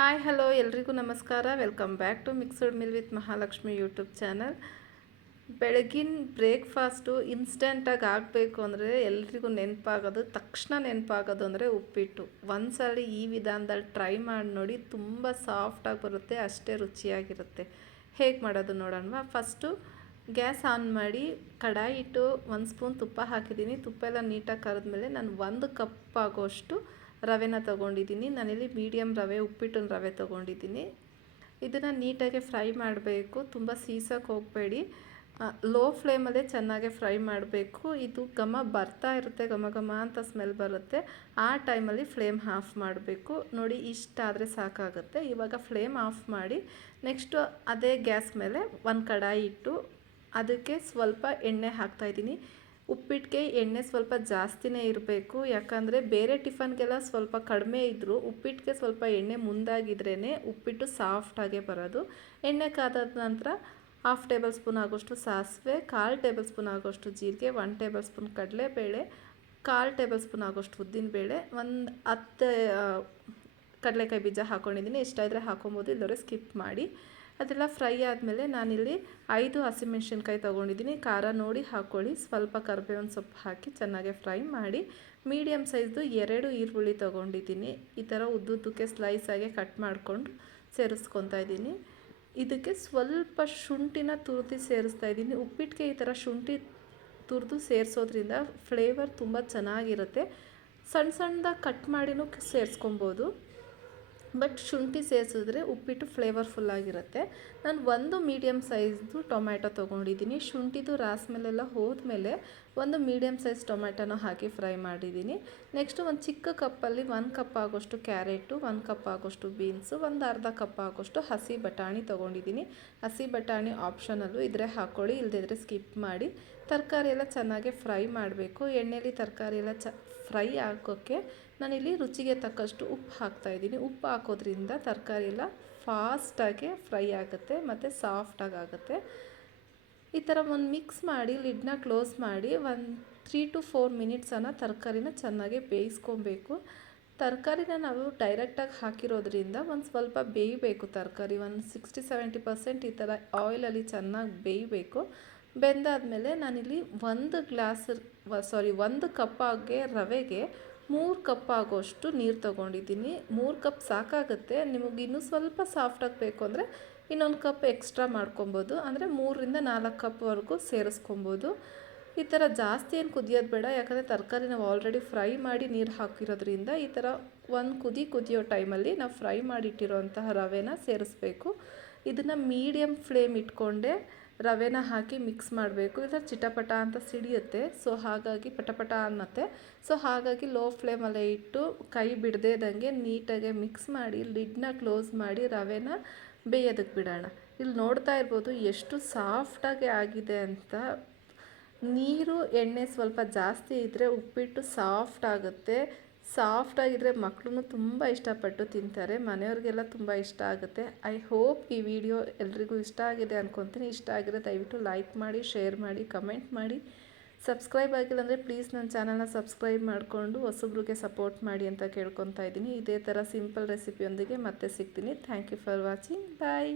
Hi hello ಎಲ್ರಿಗೂ ನಮಸ್ಕಾರ. Welcome back to mixed meal with Mahalakshmi YouTube channel. ಬೆಳಗಿನ breakfast ಇನ್ಸ್ಟೆಂಟಾಗಿ ಆಗಬೇಕು ಅಂದರೆ ಎಲ್ರಿಗೂ ತಕ್ಷಣ ನೆನಪಾಗೋದು ಅಂದರೆ ಉಪ್ಪಿಟ್ಟು. ಒಂದ್ಸಲ ಈ ವಿಧಾನದಲ್ಲಿ ಟ್ರೈ ಮಾಡಿ ನೋಡಿ, ತುಂಬ ಸಾಫ್ಟಾಗಿ ಬರುತ್ತೆ, ಅಷ್ಟೇ ರುಚಿಯಾಗಿರುತ್ತೆ. ಹೇಗೆ ಮಾಡೋದು ನೋಡೋಣ. ಫಸ್ಟು ಗ್ಯಾಸ್ ಆನ್ ಮಾಡಿ ಕಡಾಯಿ ಇಟ್ಟು 1 ಸ್ಪೂನ್ ತುಪ್ಪ ಹಾಕಿದ್ದೀನಿ. ತುಪ್ಪ ಎಲ್ಲ ನೀಟಾಗಿ ಕರೆದ್ಮೇಲೆ ನಾನು 1 ಕಪ್ ಆಗೋಷ್ಟು ರವೆನ ತೊಗೊಂಡಿದ್ದೀನಿ. ನಾನಿಲ್ಲಿ ಮೀಡಿಯಮ್ ರವೆ, ಉಪ್ಪಿಟ್ಟಿನ ರವೆ ತೊಗೊಂಡಿದ್ದೀನಿ. ಇದನ್ನು ನೀಟಾಗಿ ಫ್ರೈ ಮಾಡಬೇಕು, ತುಂಬ ಸೀಸಕ್ಕೆ ಹೋಗಬೇಡಿ. ಲೋ ಫ್ಲೇಮಲ್ಲೇ ಚೆನ್ನಾಗಿ ಫ್ರೈ ಮಾಡಬೇಕು. ಇದು ಘಮ ಬರ್ತಾ ಇರುತ್ತೆ, ಘಮ ಘಮ ಅಂತ ಸ್ಮೆಲ್ ಬರುತ್ತೆ. ಆ ಟೈಮಲ್ಲಿ ಫ್ಲೇಮ್ ಆಫ್ ಮಾಡಬೇಕು. ನೋಡಿ, ಇಷ್ಟಾದರೆ ಸಾಕಾಗುತ್ತೆ. ಇವಾಗ ಫ್ಲೇಮ್ ಆಫ್ ಮಾಡಿ ನೆಕ್ಸ್ಟು ಅದೇ ಗ್ಯಾಸ್ ಮೇಲೆ ಒಂದು ಕಡಾಯಿ ಇಟ್ಟು ಅದಕ್ಕೆ ಸ್ವಲ್ಪ ಎಣ್ಣೆ ಹಾಕ್ತಾಯಿದ್ದೀನಿ. ಉಪ್ಪಿಟ್ಟಿಗೆ ಎಣ್ಣೆ ಸ್ವಲ್ಪ ಜಾಸ್ತಿನೇ ಇರಬೇಕು, ಯಾಕಂದರೆ ಬೇರೆ ಟಿಫನ್ಗೆಲ್ಲ ಸ್ವಲ್ಪ ಕಡಿಮೆ ಇದ್ದರೂ ಉಪ್ಪಿಟ್ಟಿಗೆ ಸ್ವಲ್ಪ ಎಣ್ಣೆ ಮುಂದಾಗಿದ್ರೇ ಉಪ್ಪಿಟ್ಟು ಸಾಫ್ಟಾಗೇ ಬರೋದು. ಎಣ್ಣೆ ಕಾದಾದ ನಂತರ 1/2 ಟೇಬಲ್ ಸ್ಪೂನ್ ಆಗೋಷ್ಟು ಸಾಸಿವೆ, 1/4 ಟೇಬಲ್ ಸ್ಪೂನ್ ಆಗೋಷ್ಟು ಜೀರಿಗೆ, 1 ಟೇಬಲ್ ಸ್ಪೂನ್ ಕಡಲೆಬೇಳೆ, 1/4 ಟೇಬಲ್ ಸ್ಪೂನ್ ಆಗೋಷ್ಟು ಉದ್ದಿನಬೇಳೆ, 10 ಕಡಲೆಕಾಯಿ ಬೀಜ ಹಾಕ್ಕೊಂಡಿದ್ದೀನಿ. ಇಷ್ಟ ಇದ್ದರೆ ಹಾಕೊಬೋದು, ಇಲ್ಲದ್ರೆ ಸ್ಕಿಪ್ ಮಾಡಿ. ಅದೆಲ್ಲ ಫ್ರೈ ಆದಮೇಲೆ ನಾನಿಲ್ಲಿ 5 ಹಸಿಮೆಣ್ಸಿನ್ಕಾಯಿ ತೊಗೊಂಡಿದ್ದೀನಿ. ಖಾರ ನೋಡಿ ಹಾಕ್ಕೊಳ್ಳಿ. ಸ್ವಲ್ಪ ಕರಿಬೇವಿನ ಸೊಪ್ಪು ಹಾಕಿ ಚೆನ್ನಾಗಿ ಫ್ರೈ ಮಾಡಿ ಮೀಡಿಯಮ್ ಸೈಜ್ದು 2 ಈರುಳ್ಳಿ ತೊಗೊಂಡಿದ್ದೀನಿ. ಈ ಥರ ಉದ್ದುದ್ದಕ್ಕೆ ಸ್ಲೈಸಾಗಿ ಕಟ್ ಮಾಡಿಕೊಂಡು ಸೇರಿಸ್ಕೊತಾ ಇದ್ದೀನಿ. ಇದಕ್ಕೆ ಸ್ವಲ್ಪ ಶುಂಠಿನ ತುರಿದು ಸೇರಿಸ್ತಾ ಇದ್ದೀನಿ. ಉಪ್ಪಿಟ್ಟಿಗೆ ಈ ಥರ ಶುಂಠಿ ತುರಿದು ಸೇರಿಸೋದ್ರಿಂದ ಫ್ಲೇವರ್ ತುಂಬ ಚೆನ್ನಾಗಿರುತ್ತೆ. ಸಣ್ಣ ಸಣ್ಣದಾಗಿ ಕಟ್ ಮಾಡಿನೂ ಸೇರಿಸ್ಕೊಬೋದು, ಬಟ್ ಶುಂಠಿ ಸೇರಿಸಿದ್ರೆ ಉಪ್ಪಿಟ್ಟು ಫ್ಲೇವರ್ಫುಲ್ಲಾಗಿರುತ್ತೆ. ನಾನು 1 ಮೀಡಿಯಮ್ ಸೈಜ್ದು ಟೊಮ್ಯಾಟೊ ತೊಗೊಂಡಿದ್ದೀನಿ. ಶುಂಠಿದು ರಾಸ್ಮೇಲೆಲ್ಲ ಹೋದ್ಮೇಲೆ 1 ಮೀಡಿಯಮ್ ಸೈಜ್ ಟೊಮ್ಯಾಟೊನ ಹಾಕಿ ಫ್ರೈ ಮಾಡಿದ್ದೀನಿ. ನೆಕ್ಸ್ಟು ಒಂದು ಚಿಕ್ಕ ಕಪ್ಪಲ್ಲಿ 1 ಕಪ್ ಆಗೋಷ್ಟು ಕ್ಯಾರೆಟು, 1 ಕಪ್ ಆಗೋಷ್ಟು ಬೀನ್ಸು, ಒಂದು ಅರ್ಧ ಕಪ್ ಆಗೋಷ್ಟು ಹಸಿ ಬಟಾಣಿ ತೊಗೊಂಡಿದ್ದೀನಿ. ಹಸಿ ಬಟಾಣಿ ಆಪ್ಷನಲ್ಲು, ಇದ್ರೆ ಹಾಕ್ಕೊಳ್ಳಿ, ಇಲ್ಲದಿದ್ದರೆ ಸ್ಕಿಪ್ ಮಾಡಿ. ತರಕಾರಿ ಎಲ್ಲ ಚೆನ್ನಾಗಿ ಫ್ರೈ ಮಾಡಬೇಕು. ಎಣ್ಣೆಲಿ ತರಕಾರಿ ಎಲ್ಲ ಫ್ರೈ ಆಗೋಕ್ಕೆ ನಾನಿಲ್ಲಿ ರುಚಿಗೆ ತಕ್ಕಷ್ಟು ಉಪ್ಪು ಹಾಕ್ತಾಯಿದ್ದೀನಿ. ಉಪ್ಪು ಹಾಕೋದ್ರಿಂದ ತರಕಾರಿ ಎಲ್ಲ ಫಾಸ್ಟಾಗಿ ಫ್ರೈ ಆಗುತ್ತೆ ಮತ್ತು ಸಾಫ್ಟಾಗಿ ಆಗುತ್ತೆ. ಈ ಥರ ಒಂದು ಮಿಕ್ಸ್ ಮಾಡಿ ಲಿಡ್ನ ಕ್ಲೋಸ್ ಮಾಡಿ 3 to 4 ಮಿನಿಟ್ಸನ್ನು ತರಕಾರಿನ ಚೆನ್ನಾಗಿ ಬೇಯಿಸ್ಕೊಬೇಕು. ತರಕಾರಿನ ನಾವು ಡೈರೆಕ್ಟಾಗಿ ಹಾಕಿರೋದ್ರಿಂದ ಒಂದು ಸ್ವಲ್ಪ ಬೇಯಬೇಕು. ತರಕಾರಿ ಒಂದು 60-70% ಈ ಥರ ಆಯಿಲಲ್ಲಿ ಚೆನ್ನಾಗಿ ಬೇಯಬೇಕು. ಬೆಂದಾದಮೇಲೆ ನಾನಿಲ್ಲಿ 1 ಕಪ್ ರವೆಗೆ 3 ಕಪ್ ಆಗೋಷ್ಟು ನೀರು ತೊಗೊಂಡಿದ್ದೀನಿ. 3 ಕಪ್ ಸಾಕಾಗುತ್ತೆ. ನಿಮಗೆ ಇನ್ನೂ ಸ್ವಲ್ಪ ಸಾಫ್ಟಾಗಿ ಬೇಕು ಅಂದರೆ ಇನ್ನೊಂದು ಕಪ್ ಎಕ್ಸ್ಟ್ರಾ ಮಾಡ್ಕೊಬೋದು, ಅಂದರೆ 3ರಿಂದ 4 ಕಪ್ವರೆಗೂ ಸೇರಿಸ್ಕೊಬೋದು. ಈ ಥರ ಜಾಸ್ತಿ ಏನು ಕುದಿಯೋದು ಬೇಡ, ಯಾಕಂದರೆ ತರಕಾರಿ ನಾವು ಆಲ್ರೆಡಿ ಫ್ರೈ ಮಾಡಿ ನೀರು ಹಾಕಿರೋದ್ರಿಂದ ಈ ಥರ ಒಂದು ಕುದಿಯೋ ಟೈಮಲ್ಲಿ ನಾವು ಫ್ರೈ ಮಾಡಿಟ್ಟಿರೋಂತಹ ರವೆನ ಸೇರಿಸ್ಬೇಕು. ಇದನ್ನು ಮೀಡಿಯಮ್ ಫ್ಲೇಮ್ ಇಟ್ಕೊಂಡೆ ರವೆನ ಹಾಕಿ ಮಿಕ್ಸ್ ಮಾಡಬೇಕು. ಇದರ ಚಿಟಪಟ ಅಂತ ಸಿಡಿಯುತ್ತೆ, ಸೊ ಹಾಗಾಗಿ ಪಟಪಟ ಅನ್ನತ್ತೆ. ಸೊ ಹಾಗಾಗಿ ಲೋ ಫ್ಲೇಮಲ್ಲೇ ಇಟ್ಟು ಕೈ ಬಿಡದೇದಂಗೆ ನೀಟಾಗಿ ಮಿಕ್ಸ್ ಮಾಡಿ ಲಿಡ್ನ ಕ್ಲೋಸ್ ಮಾಡಿ ರವೆನ ಬೇಯೋದಕ್ಕೆ ಬಿಡೋಣ. ಇಲ್ಲಿ ನೋಡ್ತಾ ಇರ್ಬೋದು ಎಷ್ಟು ಸಾಫ್ಟಾಗಿ ಆಗಿದೆ ಅಂತ. ನೀರು ಎಣ್ಣೆ ಸ್ವಲ್ಪ ಜಾಸ್ತಿ ಇದ್ದರೆ ಉಪ್ಪಿಟ್ಟು ಸಾಫ್ಟ್ ಆಗುತ್ತೆ. ಸಾಫ್ಟಾಗಿದ್ದರೆ ಮಕ್ಕಳು ತುಂಬ ಇಷ್ಟಪಟ್ಟು ತಿಂತಾರೆ, ಮನೆಯವ್ರಿಗೆಲ್ಲ ತುಂಬ ಇಷ್ಟ ಆಗುತ್ತೆ. ಐ ಹೋಪ್ ಈ ವಿಡಿಯೋ ಎಲ್ರಿಗೂ ಇಷ್ಟ ಆಗಿದೆ ಅಂದ್ಕೊತೀನಿ. ಇಷ್ಟ ಆಗಿದ್ರೆ ದಯವಿಟ್ಟು ಲೈಕ್ ಮಾಡಿ, ಶೇರ್ ಮಾಡಿ, ಕಮೆಂಟ್ ಮಾಡಿ. ಸಬ್ಸ್ಕ್ರೈಬ್ ಆಗಿಲ್ಲ ಅಂದರೆ ಪ್ಲೀಸ್ ನನ್ನ ಚಾನಲ್ನ ಸಬ್ಸ್ಕ್ರೈಬ್ ಮಾಡಿಕೊಂಡು ಹೊಸಬ್ರಿಗೆ ಸಪೋರ್ಟ್ ಮಾಡಿ ಅಂತ ಕೇಳ್ಕೊತಾ ಇದ್ದೀನಿ. ಇದೇ ಥರ ಸಿಂಪಲ್ ರೆಸಿಪಿಯೊಂದಿಗೆ ಮತ್ತೆ ಸಿಗ್ತೀನಿ. Thank you for watching. Bye.